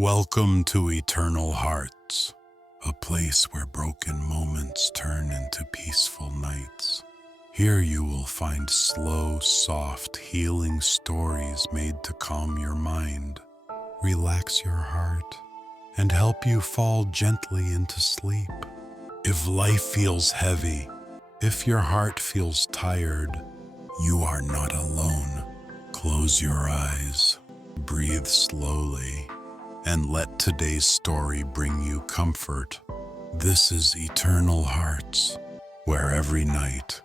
Welcome to Eternal Hearts, a place where broken moments turn into peaceful nights. Here you will find slow, soft, healing stories made to calm your mind, relax your heart, and help you fall gently into sleep. If life feels heavy, if your heart feels tired, you are not alone. Close your eyes, breathe slowly, and let today's story bring you comfort. This is Eternal Hearts, where every night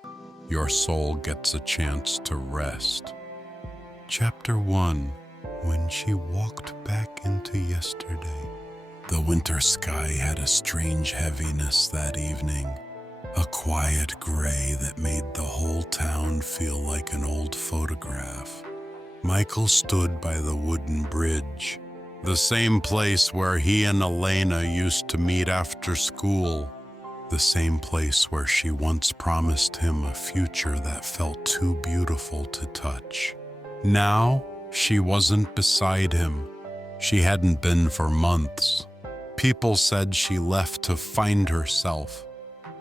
your soul gets a chance to rest. Chapter 1. When she walked back into yesterday. The winter sky had a strange heaviness that evening, a quiet gray that made the whole town feel like an old photograph. Michael stood by the wooden bridge, the same place where he and Elena used to meet after school, the same place where she once promised him a future that felt too beautiful to touch. Now, she wasn't beside him. She hadn't been for months. People said she left to find herself,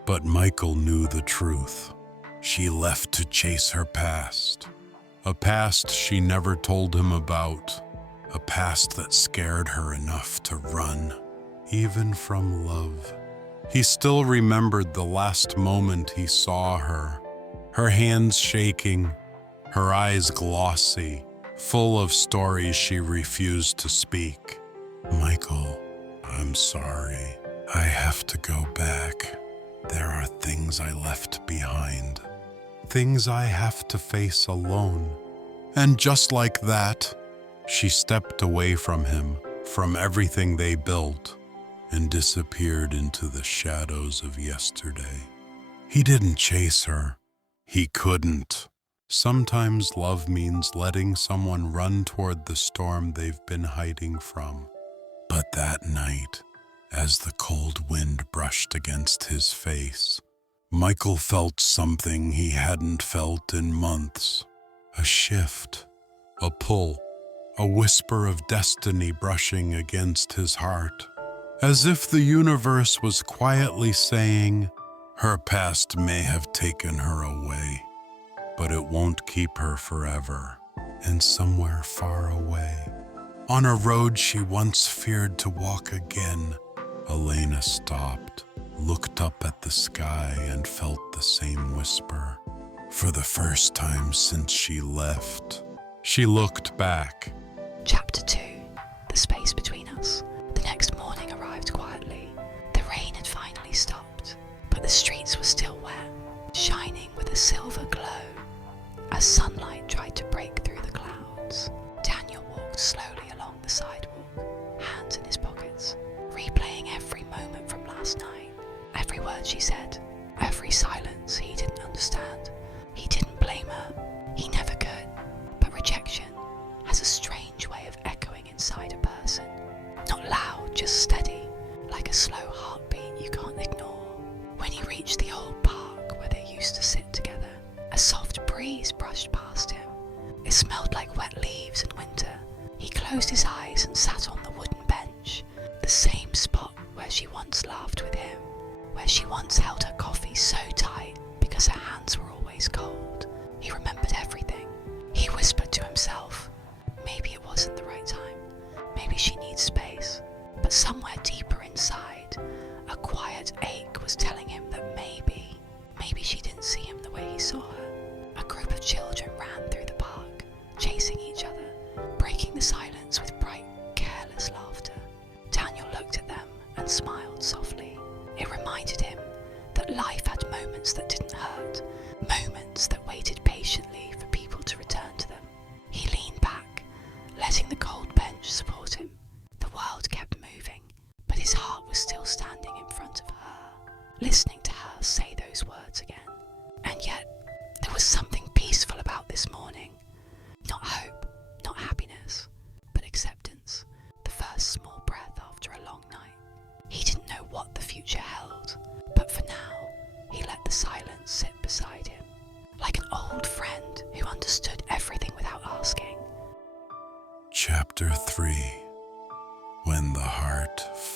but Michael knew the truth. She left to chase her past, a past she never told him about. A past that scared her enough to run, even from love. He still remembered the last moment he saw her, her hands shaking, her eyes glossy, full of stories she refused to speak. Michael, I'm sorry. I have to go back. There are things I left behind, things I have to face alone. And just like that, she stepped away from him, from everything they built, and disappeared into the shadows of yesterday. He didn't chase her. He couldn't. Sometimes love means letting someone run toward the storm they've been hiding from. But that night, as the cold wind brushed against his face, Michael felt something he hadn't felt in months. A shift, a pull. A whisper of destiny brushing against his heart, as if the universe was quietly saying, her past may have taken her away, but it won't keep her forever, and somewhere far away, on a road she once feared to walk again, Elena stopped, looked up at the sky, and felt the same whisper. For the first time since she left, she looked back. Chapter 2. The space between us. The next morning arrived quietly. The rain had finally stopped, but the streets were still wet, shining with a silver glow. As sunlight tried to break through the clouds, Daniel walked slowly along the sidewalk, hands in his pockets, replaying every moment from last night. Every word she said, every silence he didn't understand. He didn't blame her. He never could. But rejection has a strange way of echoing inside a person. Not loud, just steady, like a slow heartbeat you can't ignore. When he reached the old park where they used to sit together, a soft breeze brushed past him. It smelled like wet leaves in winter. He closed his eyes and sat on the wooden bench, the same spot where she once laughed with him, where she once held her coffee so tight because her hands were always cold. He remembered everything. He whispered to himself, maybe it wasn't the right time. Maybe she needs space. But somewhere deeper inside, a quiet ache was telling him that maybe she didn't see him the way he saw her. A group of children ran through the park, chasing each other, breaking the silence with bright, careless laughter. Daniel looked at them and smiled softly. It reminded him that life had moments that didn't hurt, moments that waited patiently for people to return to them. He leaned back, letting the cold bench support him. The world kept moving, but his heart was still standing in front of her, listening to her say those words again. And yet, there was something peaceful about this morning. Not hope, not happiness, but acceptance. The first small breath after a long night. He didn't know what the future held, but for now, he let the silence sit beside him, like an old friend who understood everything without asking. Chapter 3. When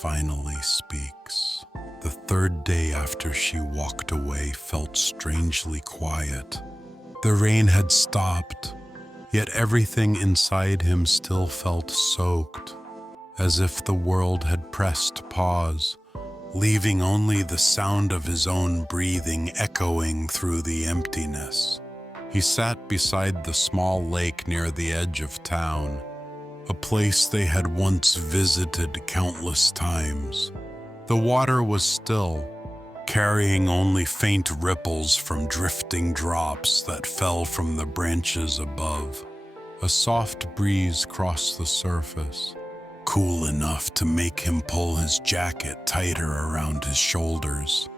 finally speaks. The third day after she walked away felt strangely quiet. The rain had stopped, yet everything inside him still felt soaked, as if the world had pressed pause, leaving only the sound of his own breathing echoing through the emptiness. He sat beside the small lake near the edge of town, a place they had once visited countless times. The water was still, carrying only faint ripples from drifting drops that fell from the branches above. A soft breeze crossed the surface, cool enough to make him pull his jacket tighter around his shoulders.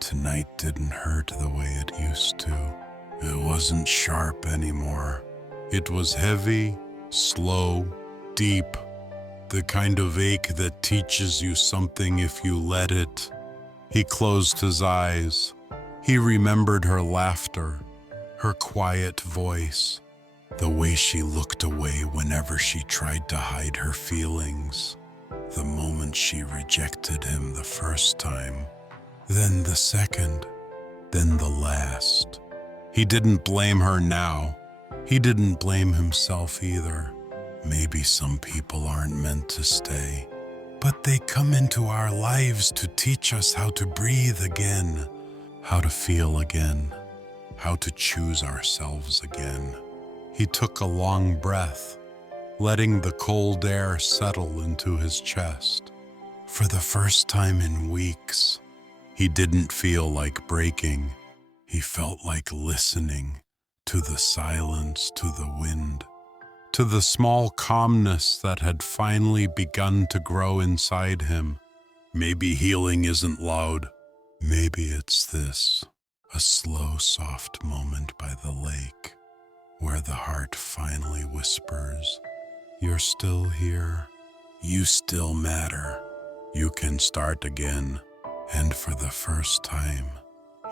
Tonight didn't hurt the way it used to. It wasn't sharp anymore. It was heavy, slow, deep, the kind of ache that teaches you something if you let it. He closed his eyes. He remembered her laughter, her quiet voice, the way she looked away whenever she tried to hide her feelings, the moment she rejected him the first time, then the second, then the last. He didn't blame her now. He didn't blame himself either. Maybe some people aren't meant to stay, but they come into our lives to teach us how to breathe again, how to feel again, how to choose ourselves again. He took a long breath, letting the cold air settle into his chest. For the first time in weeks, he didn't feel like breaking. He felt like listening to the silence, to the wind, to the small calmness that had finally begun to grow inside him. Maybe healing isn't loud. Maybe it's this, a slow, soft moment by the lake, where the heart finally whispers, "You're still here. You still matter. You can start again." And for the first time,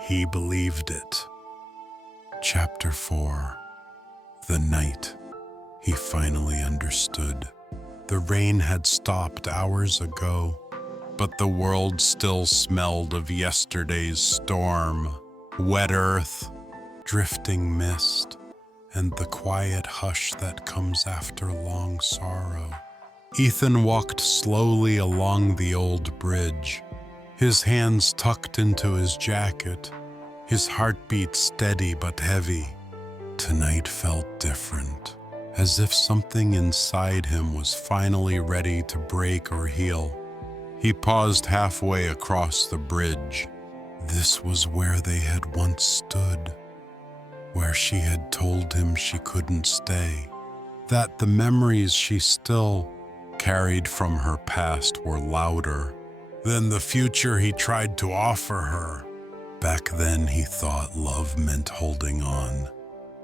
he believed it. Chapter 4. The night. He finally understood. The rain had stopped hours ago, but the world still smelled of yesterday's storm, wet earth, drifting mist, and the quiet hush that comes after long sorrow. Ethan walked slowly along the old bridge, his hands tucked into his jacket, his heartbeat steady but heavy. Tonight felt different, as if something inside him was finally ready to break or heal. He paused halfway across the bridge. This was where they had once stood, where she had told him she couldn't stay, that the memories she still carried from her past were louder than the future he tried to offer her. Back then he thought love meant holding on,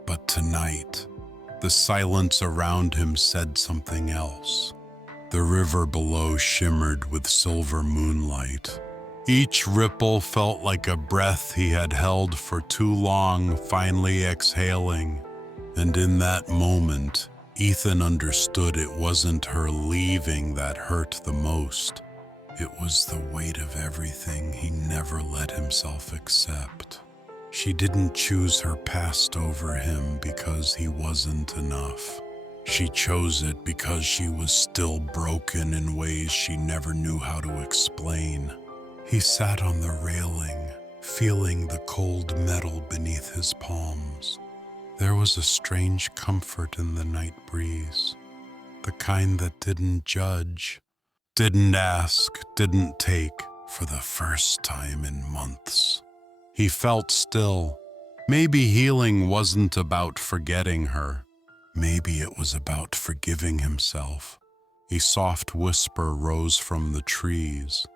but tonight, the silence around him said something else. The river below shimmered with silver moonlight. Each ripple felt like a breath he had held for too long, finally exhaling. And in that moment, Ethan understood it wasn't her leaving that hurt the most. It was the weight of everything he never let himself accept. She didn't choose her past over him because he wasn't enough. She chose it because she was still broken in ways she never knew how to explain. He sat on the railing, feeling the cold metal beneath his palms. There was a strange comfort in the night breeze, the kind that didn't judge, didn't ask, didn't take. For the first time in months, he felt still. Maybe healing wasn't about forgetting her. Maybe it was about forgiving himself. A soft whisper rose from the trees,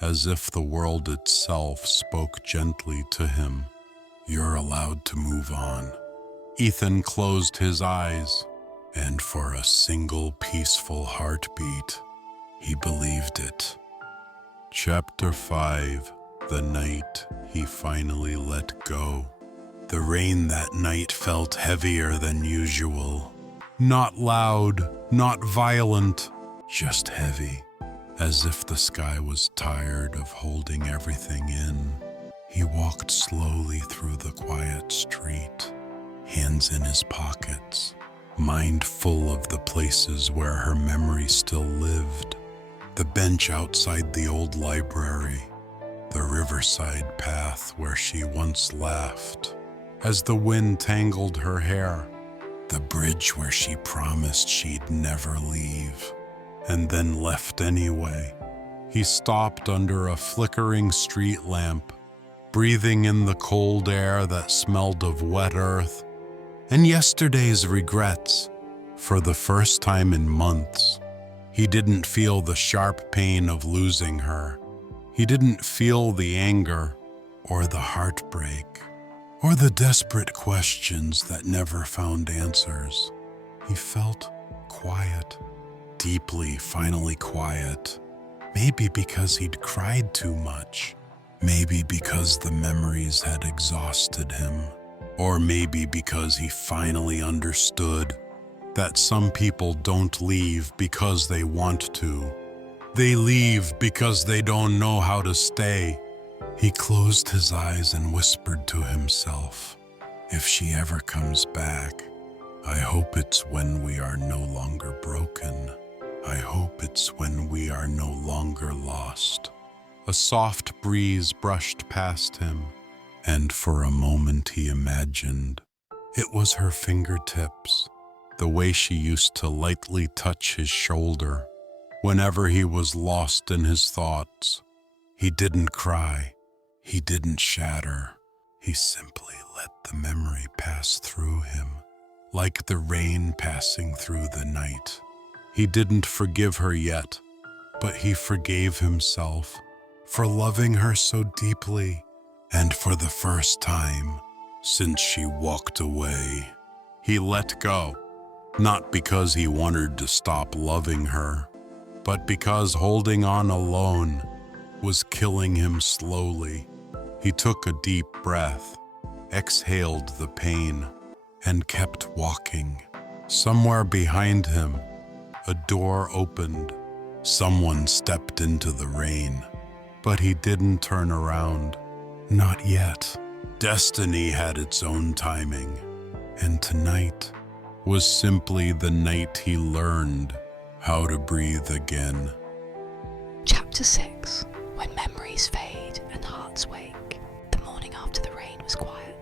as if the world itself spoke gently to him. "You're allowed to move on." Ethan closed his eyes, and for a single peaceful heartbeat, he believed it. Chapter 5. The night he finally let go. The rain that night felt heavier than usual. Not loud, not violent, just heavy, As if the sky was tired of holding everything in, he walked slowly through the quiet street, hands in his pockets, mind full of the places where her memory still lived. The bench outside the old library, the riverside path where she once laughed, as the wind tangled her hair, the bridge where she promised she'd never leave, and then left anyway. He stopped under a flickering street lamp, breathing in the cold air that smelled of wet earth and yesterday's regrets. For the first time in months, he didn't feel the sharp pain of losing her. He didn't feel the anger or the heartbreak or the desperate questions that never found answers. He felt quiet, deeply, finally quiet. Maybe because he'd cried too much. Maybe because the memories had exhausted him. Or maybe because he finally understood that some people don't leave because they want to. They leave because they don't know how to stay. He closed his eyes and whispered to himself, "If she ever comes back, I hope it's when we are no longer broken. I hope it's when we are no longer lost." A soft breeze brushed past him, and for a moment he imagined it was her fingertips, the way she used to lightly touch his shoulder whenever he was lost in his thoughts. He didn't cry. He didn't shatter. He simply let the memory pass through him, like the rain passing through the night. He didn't forgive her yet, but he forgave himself for loving her so deeply. And for the first time since she walked away, he let go, not because he wanted to stop loving her, but because holding on alone was killing him slowly. He took a deep breath, exhaled the pain, and kept walking. Somewhere behind him, a door opened. Someone stepped into the rain, but he didn't turn around. Not yet. Destiny had its own timing, and tonight was simply the night he learned how to breathe again. Chapter 6. When memories fade and hearts wake. The morning after the rain was quiet,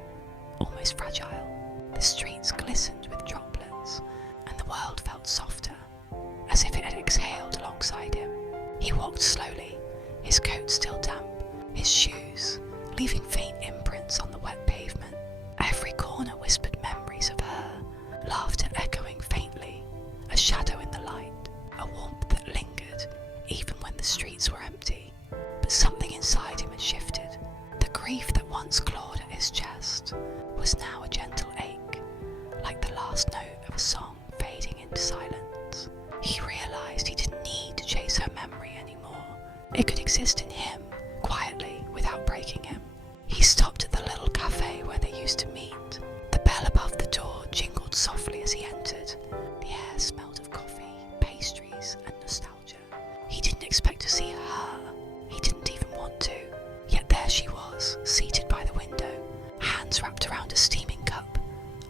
almost fragile. The streets glistened with droplets, and the world felt softer, as if it had exhaled alongside him. He walked slowly, his coat still damp, his shoes leaving faint imprints on the wet pavement. Every corner whispered memories of her, laughter echoing faintly, a shadow in the light, a warmth that lingered even when the streets were empty. But something inside him had shifted. The grief that once clawed at his chest was now a gentle ache, like the last note of a song fading into silence. He realized he didn't need to chase her memory anymore. It could exist in him, quietly, without breaking him. He stopped at the little cafe where they used to meet. The bell above the door jingled softly as he entered. The air smelled of coffee, pastries, and nostalgia. He didn't expect to see her. He didn't even want to. Yet there she was, seated by the window, hands wrapped around a steaming cup,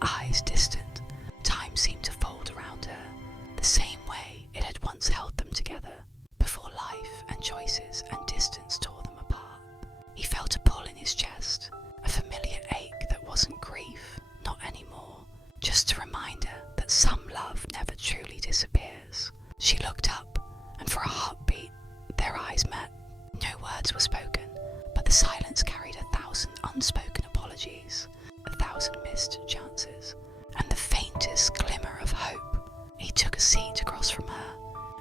eyes distant. Time seemed to fold around her, the same way it had once held them together, before life and choices and distance tore them apart. He felt a pull in his chest, a familiar ache that wasn't grief, not anymore, just a reminder that some love never truly disappears. She looked up, and for a heartbeat, their eyes met. No words were spoken, but the silence carried 1,000 unspoken apologies, 1,000 missed chances, and the faintest glimmer of hope. He took a seat across from her,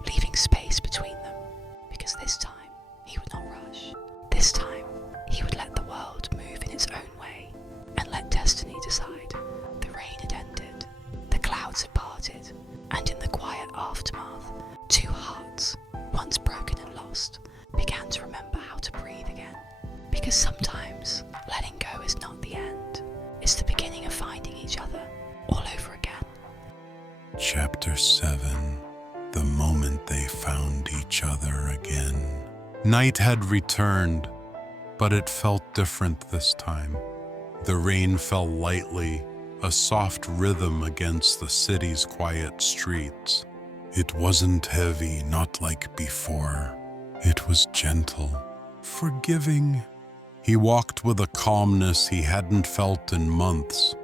leaving space between them, because this time he would not rush. This time he would let the world move in its own way, and let destiny decide. The rain had ended, the clouds had parted, and in the quiet aftermath, two hearts, once broken and lost, began to remember how to breathe again. Because sometimes letting go is not the end, it's the beginning of finding each other all over again. Chapter 7. The moment they found each other again. Night had returned, but it felt different this time. The rain fell lightly, a soft rhythm against the city's quiet streets. It wasn't heavy, not like before. It was gentle, forgiving. He walked with a calmness he hadn't felt in months.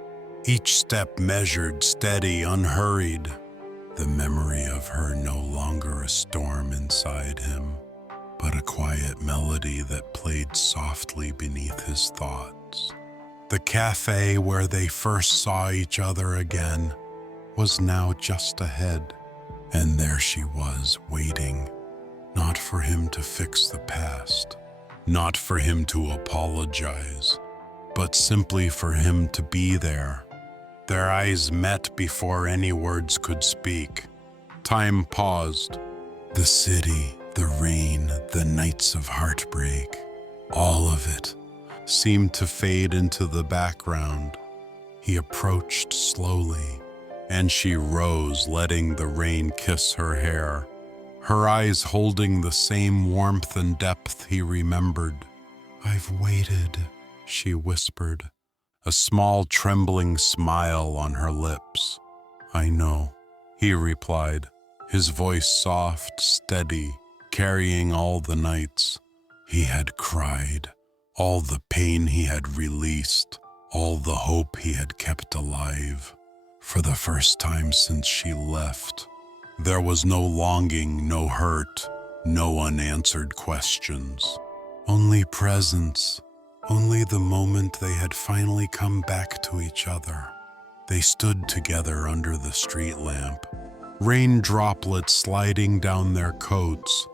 Each step measured, steady, unhurried. The memory of her no longer a storm inside him, but a quiet melody that played softly beneath his thoughts. The cafe where they first saw each other again was now just ahead, and there she was waiting, not for him to fix the past, not for him to apologize, but simply for him to be there. Their eyes met before any words could speak. Time paused. The city, the rain, the nights of heartbreak, all of it seemed to fade into the background. He approached slowly, and she rose, letting the rain kiss her hair, her eyes holding the same warmth and depth he remembered. "I've waited," she whispered, a small trembling smile on her lips. "I know," he replied, his voice soft, steady, carrying all the nights he had cried, all the pain he had released, all the hope he had kept alive. For the first time since she left, there was no longing, no hurt, no unanswered questions. Only presence, only the moment they had finally come back to each other. They stood together under the street lamp, rain droplets sliding down their coats,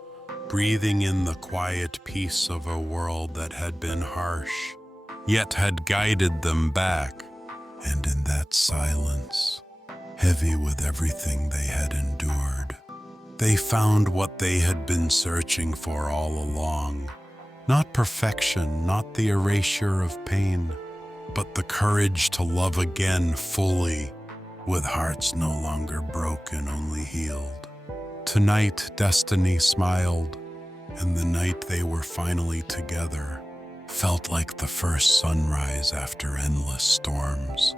breathing in the quiet peace of a world that had been harsh, yet had guided them back. And in that silence, heavy with everything they had endured, they found what they had been searching for all along. Not perfection, not the erasure of pain, but the courage to love again fully, with hearts no longer broken, only healed. Tonight, destiny smiled, and the night they were finally together felt like the first sunrise after endless storms.